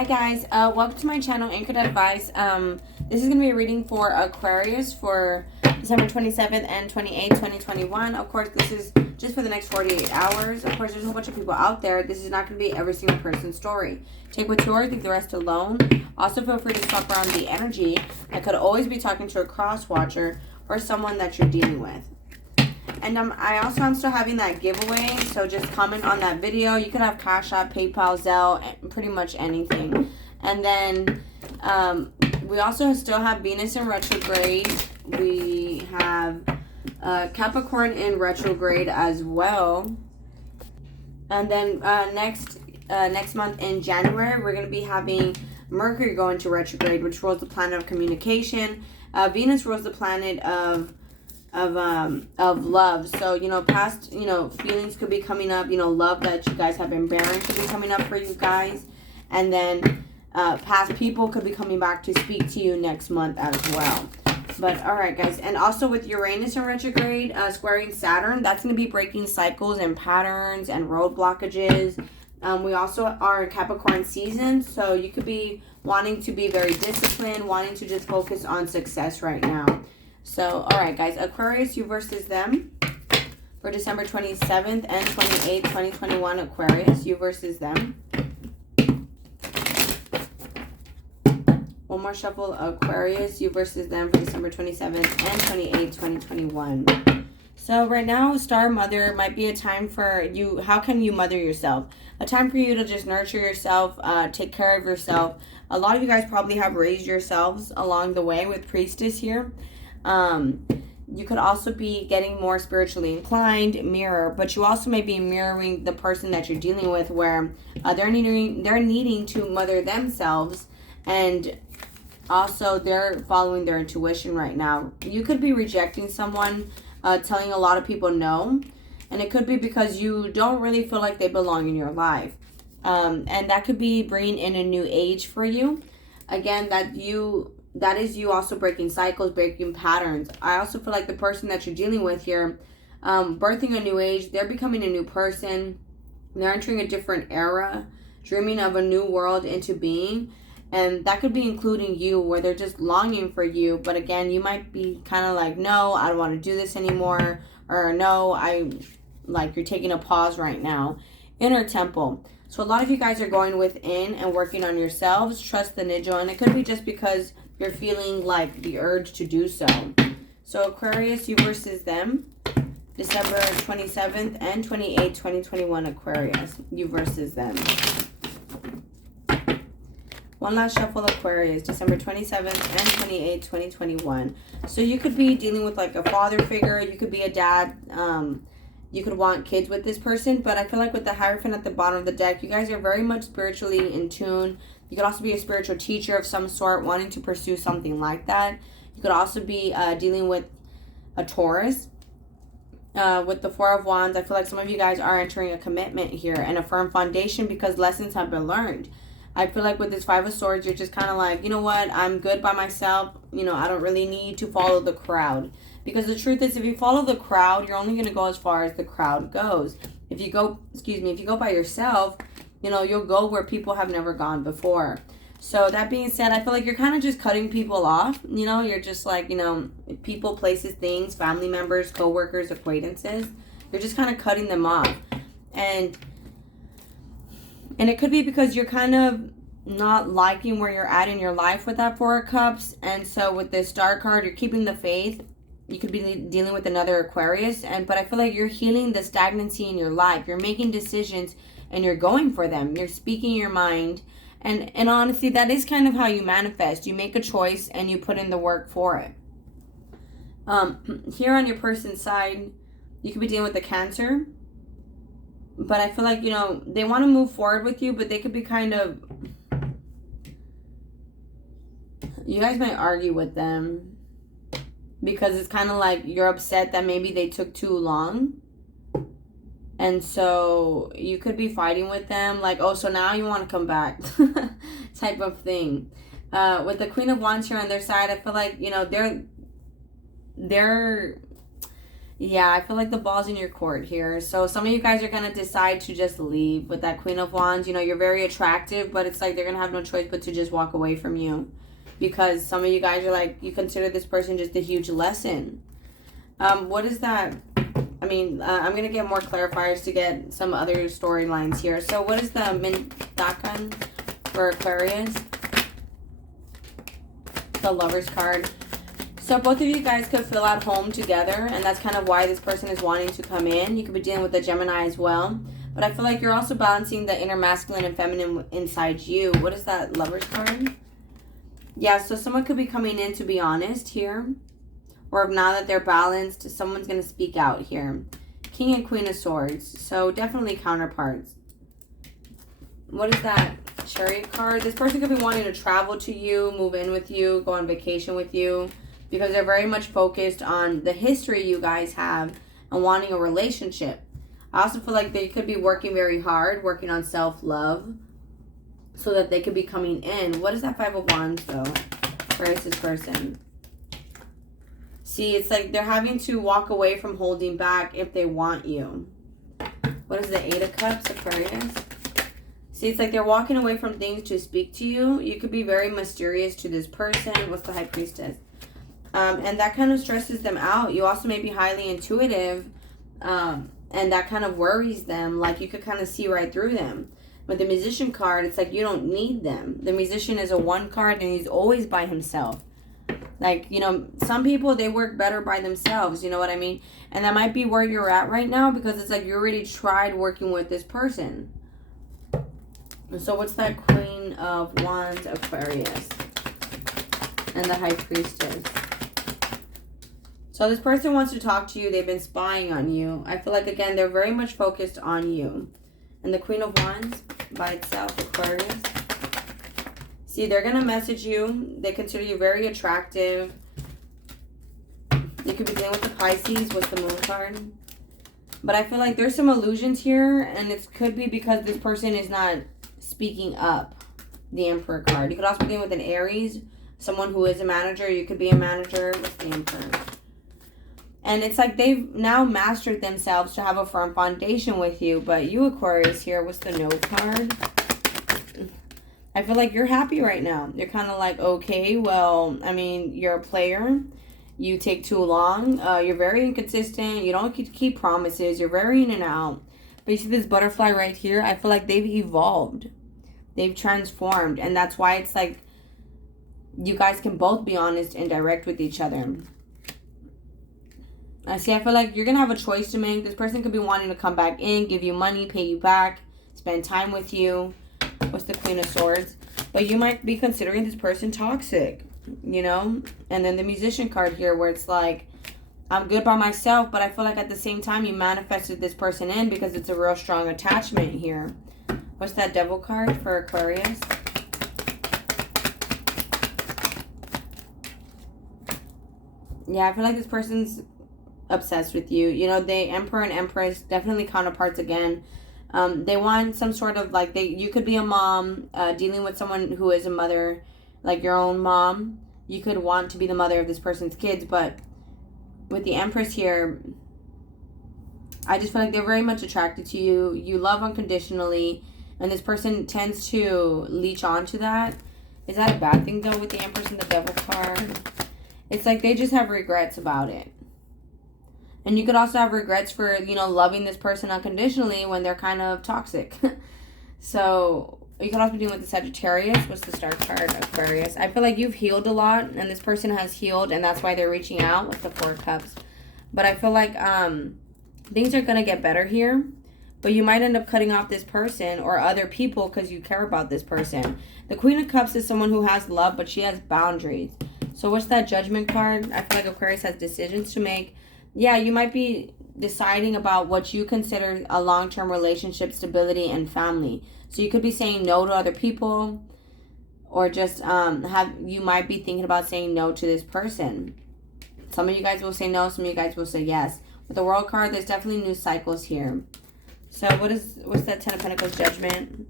Hi guys, welcome to my channel, Anchored Advice. This is going to be a reading for Aquarius for December 27th and 28th, 2021. Of course, this is just for the next 48 hours. Of course, there's a whole bunch of people out there. This is not going to be every single person's story. Take what's yours, leave the rest alone. Also, feel free to swap around the energy. I could always be talking to a cross watcher or someone that you're dealing with. And I also am still having that giveaway, so just comment on that video. You could have Cash App, PayPal, Zelle, pretty much anything. And then we also still have Venus in retrograde. We have Capricorn in retrograde as well. And then next month in January, we're going to be having Mercury go into retrograde, which rules the planet of communication. Venus rules the planet of love. So, past, feelings could be coming up, love that you guys have been bearing could be coming up for you guys. And then past people could be coming back to speak to you next month as well. But all right, guys. And also with Uranus in retrograde, squaring Saturn, that's going to be breaking cycles and patterns and road blockages. We also are in Capricorn season, so you could be wanting to be very disciplined, wanting to just focus on success right now. So, all right, guys, Aquarius, you versus them for December 27th and 28th, 2021. Aquarius, you versus them. One more shuffle. Aquarius, you versus them for December 27th and 28th, 2021. So right now, Star Mother might be a time for you. How can you mother yourself? A time for you to just nurture yourself, take care of yourself. A lot of you guys probably have raised yourselves along the way with Priestess here. You could also be getting more spiritually inclined, mirror, but you also may be mirroring the person that you're dealing with, where they're needing to mother themselves, and also they're following their intuition right now. You could be rejecting someone, telling a lot of people no, and it could be because you don't really feel like they belong in your life, and that could be bringing in a new age for you. Again, that is you also breaking cycles, breaking patterns. I also feel like the person that you're dealing with here, birthing a new age, they're becoming a new person. They're entering a different era, dreaming of a new world into being. And that could be including you, where they're just longing for you. But again, you might be kind of like, no, I don't want to do this anymore. Or no, you're taking a pause right now. Inner temple. So a lot of you guys are going within and working on yourselves. Trust the Nidjo. And it could be just because you're feeling like the urge to do so. So Aquarius, you versus them. December 27th and 28th, 2021. Aquarius, you versus them. One last shuffle. Aquarius, December 27th and 28th, 2021. So you could be dealing with like a father figure. You could be a dad. You could want kids with this person. But I feel like with the Hierophant at the bottom of the deck, you guys are very much spiritually in tune. You could also be a spiritual teacher of some sort, wanting to pursue something like that. You could also be dealing with a Taurus. With the Four of Wands, I feel like some of you guys are entering a commitment here and a firm foundation because lessons have been learned. I feel like with this Five of Swords, you're just kind of like, you know what, I'm good by myself. I don't really need to follow the crowd. Because the truth is, if you follow the crowd, you're only going to go as far as the crowd goes. If you go by yourself, you'll go where people have never gone before. So that being said, I feel like you're kind of just cutting people off. You're just like, people, places, things, family members, co-workers, acquaintances. You're just kind of cutting them off. And it could be because you're kind of not liking where you're at in your life with that Four of Cups. And so with this Star card, you're keeping the faith. You could be dealing with another Aquarius. But I feel like you're healing the stagnancy in your life. You're making decisions and you're going for them. You're speaking your mind. And honestly, that is kind of how you manifest. You make a choice and you put in the work for it. Here on your person's side, you could be dealing with the Cancer. But I feel like, they want to move forward with you, but they could be kind of... You guys might argue with them. Because it's kind of like you're upset that maybe they took too long. And so you could be fighting with them. Like, oh, so now you want to come back. Type of thing. With the Queen of Wands here on their side, I feel like, they're Yeah, I feel like the ball's in your court here. So some of you guys are going to decide to just leave with that Queen of Wands. You know, you're very attractive, but it's like they're going to have no choice but to just walk away from you. Because some of you guys are like, you consider this person just a huge lesson. What is that? I mean, I'm going to get more clarifiers to get some other storylines here. So what is the Mindakan for Aquarius? The Lover's card. So both of you guys could feel at home together, and that's kind of why this person is wanting to come in. You could be dealing with a Gemini as well. But I feel like you're also balancing the inner masculine and feminine inside you. What is that Lover's card? Yeah, so someone could be coming in to be honest here. Or if now that they're balanced, someone's going to speak out here. King and Queen of Swords. So definitely counterparts. What is that Chariot card? This person could be wanting to travel to you, move in with you, go on vacation with you. Because they're very much focused on the history you guys have and wanting a relationship. I also feel like they could be working very hard, working on self-love. So that they could be coming in. What is that Five of Wands though? Where is this person? See, it's like they're having to walk away from holding back if they want you. What is the Eight of Cups, Aquarius? See, it's like they're walking away from things to speak to you. You could be very mysterious to this person. What's the High Priestess? And that kind of stresses them out. You also may be highly intuitive. And that kind of worries them. Like you could kind of see right through them. With the Musician card, it's like you don't need them. The Musician is a 1 card and he's always by himself. Like, you know, some people, they work better by themselves. You know what I mean? And that might be where you're at right now because it's like you already tried working with this person. So what's that Queen of Wands, Aquarius? And the High Priestess. So this person wants to talk to you. They've been spying on you. I feel like, again, they're very much focused on you. And the Queen of Wands by itself, Aquarius. See, they're going to message you. They consider you very attractive. You could be dealing with the Pisces. What's the Moon card? But I feel like there's some illusions here. And it could be because this person is not speaking up. The Emperor card. You could also be dealing with an Aries. Someone who is a manager. You could be a manager with the Emperor. And it's like they've now mastered themselves to have a firm foundation with you. But you, Aquarius, here, what's the No card? I feel like you're happy right now. You're kind of like, okay, well, I mean, you're a player. You take too long. You're very inconsistent. You don't keep promises. You're very in and out. But you see this butterfly right here? I feel like they've evolved. They've transformed. And that's why it's like you guys can both be honest and direct with each other. I feel like you're going to have a choice to make. This person could be wanting to come back in, give you money, pay you back, spend time with you. What's the Queen of Swords? But you might be considering this person toxic, you know? And then the Musician card here where it's like, I'm good by myself, but I feel like at the same time you manifested this person in because it's a real strong attachment here. What's that Devil card for Aquarius? Yeah, I feel like this person's obsessed with you. You know, the Emperor and Empress, definitely counterparts again. They want some sort of like, you could be a mom dealing with someone who is a mother, like your own mom. You could want to be the mother of this person's kids, but with the Empress here, I just feel like they're very much attracted to you. You love unconditionally, and this person tends to leech onto that. Is that a bad thing though with the Empress and the Devil card? It's like they just have regrets about it. And you could also have regrets for, you know, loving this person unconditionally when they're kind of toxic. So you could also be dealing with the Sagittarius. What's the Star card? Aquarius. I feel like you've healed a lot and this person has healed and that's why they're reaching out with the 4 cups. But I feel like things are going to get better here. But you might end up cutting off this person or other people because you care about this person. The Queen of Cups is someone who has love, but she has boundaries. So what's that Judgment card? I feel like Aquarius has decisions to make. Yeah, you might be deciding about what you consider a long-term relationship, stability, and family. So you could be saying no to other people, or just you might be thinking about saying no to this person. Some of you guys will say no, some of you guys will say yes. With the World card, there's definitely new cycles here. So what's that 10 of Pentacles Judgment?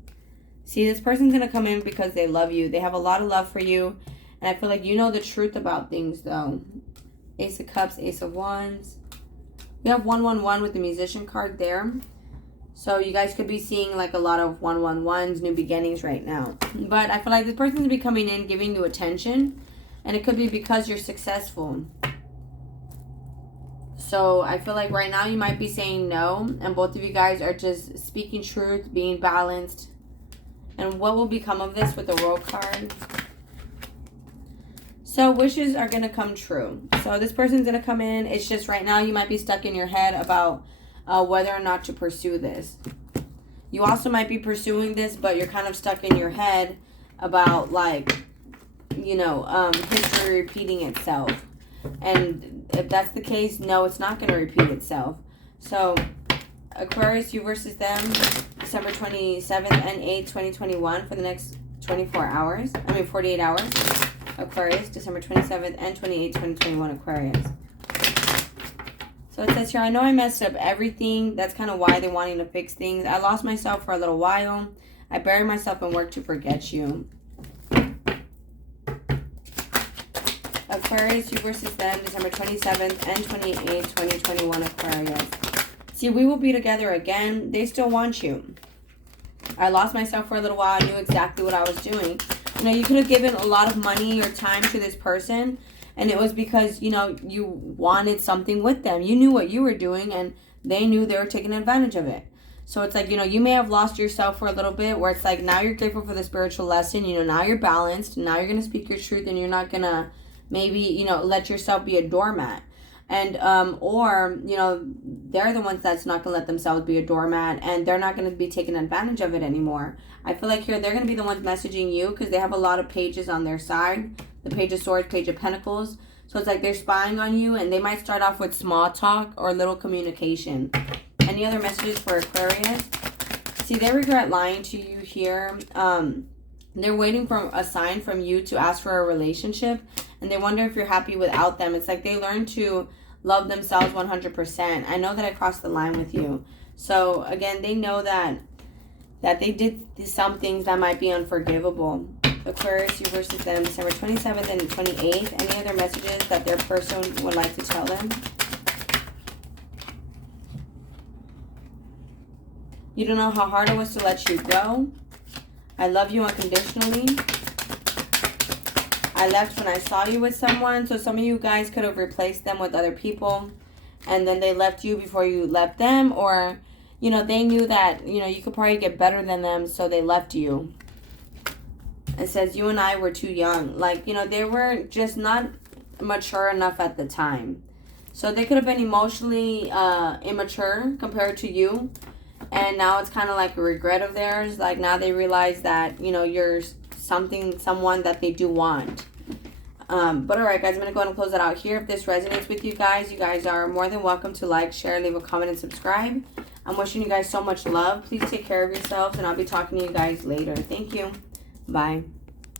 See, this person's going to come in because they love you. They have a lot of love for you. And I feel like you know the truth about things, though. Ace of Cups, Ace of Wands. We have 111 with the Musician card there. So you guys could be seeing like a lot of 111s, new beginnings right now. But I feel like this person's going to be coming in, giving you attention. And it could be because you're successful. So I feel like right now you might be saying no. And both of you guys are just speaking truth, being balanced. And what will become of this with the World card? So wishes are going to come true. So this person's going to come in. It's just right now you might be stuck in your head about whether or not to pursue this. You also might be pursuing this, but you're kind of stuck in your head about like, you know, history repeating itself. And if that's the case, no, it's not going to repeat itself. So Aquarius, you versus them, December 27th and 8th, 2021 for the next 24 hours. 48 hours. Aquarius, December 27th and 28th, 2021, Aquarius. So it says here, I know I messed up everything. That's kind of why they're wanting to fix things. I lost myself for a little while. I buried myself and worked to forget you. Aquarius, you versus them, December 27th and 28th, 2021, Aquarius. See, we will be together again. They still want you. I lost myself for a little while. I knew exactly what I was doing. You know, you could have given a lot of money or time to this person, and it was because, you know, you wanted something with them. You knew what you were doing, and they knew they were taking advantage of it. So it's like, you know, you may have lost yourself for a little bit, where it's like now you're grateful for the spiritual lesson. You know, now you're balanced. Now you're going to speak your truth, and you're not going to maybe, you know, let yourself be a doormat. And, or, you know, they're the ones that's not going to let themselves be a doormat, and they're not going to be taking advantage of it anymore. I feel like here they're going to be the ones messaging you because they have a lot of pages on their side. The Page of Swords, Page of Pentacles. So it's like they're spying on you, and they might start off with small talk or little communication. Any other messages for Aquarius? See, they regret lying to you here. They're waiting for a sign from you to ask for a relationship, and they wonder if you're happy without them. It's like they learn to love themselves 100%. I know that I crossed the line with you. So again, they know that they did some things that might be unforgivable. Aquarius, you versus them, December 27th and 28th. Any other messages that their person would like to tell them? You don't know how hard it was to let you go. I love you unconditionally. I left when I saw you with someone. So some of you guys could have replaced them with other people, and then they left you before you left them. Or, you know, they knew that, you know, you could probably get better than them, so they left you. It says you and I were too young. Like, you know, they were just not mature enough at the time. So they could have been emotionally immature compared to you. And now it's kind of like a regret of theirs. Like now they realize that, you know, you're someone that they do want. But all right, guys, I'm going to go ahead and close it out here. If this resonates with you guys are more than welcome to like, share, leave a comment, and subscribe. I'm wishing you guys so much love. Please take care of yourselves, and I'll be talking to you guys later. Thank you. Bye.